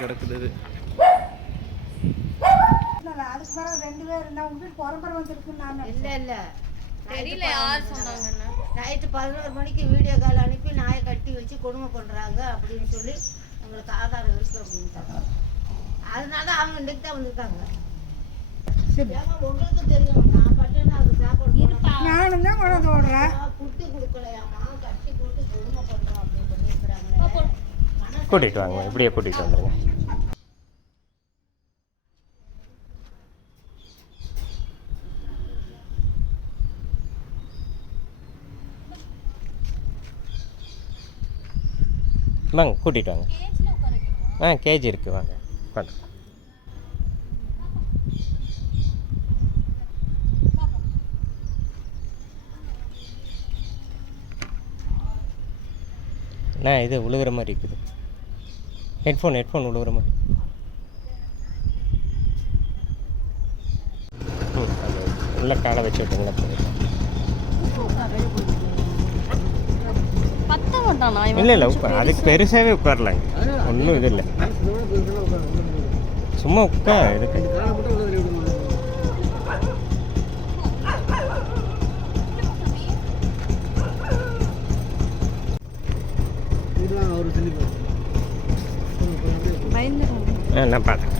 கிடக்குது இது. தெரியல யார் சொன்னாங்கன்னா. நைட்டு 11 மணிக்கு வீடியோ கால் அனுப்பி நாயை கட்டி வச்சு கொடுமை பண்ணுறாங்க அப்படின்னு சொல்லி உங்களுக்கு ஆதாரம் இருக்கு அப்படின்ட்டாங்க. அதனால அவங்க இன்னைக்கு தான் வந்திருக்காங்க. உங்களுக்கு தெரியும் நான் பட்டேன்னா அது சாப்பாடு நானும் தான் கொண்டாந்து ஓடுறேன். புட்டு கொடுக்கலையாமா கட்டி போட்டு கொடுமை பண்ணுறோம் அப்படின்னு சொல்லியிருக்கிறாங்க. கூட்டிகிட்டு வாங்க, இப்படியே கூட்டிகிட்டு வந்துடுங்க. வாங்க கூட்டிகிட்டு வாங்க. கேஜி இருக்குது, வாங்க வாங்க. இது விழுகிற மாதிரி இருக்குது. ஹெட்ஃபோன் விழுகிற மாதிரி. உள்ள காலை வச்சு விட்டுங்களா போயிடும். இல்லை உட்கார், அதுக்கு பெருசாகவே உட்காரலாங்க, ஒன்றும் இது இல்லை. சும்மா உட்கார் இதுக்கு. நான் பார்த்தேன்.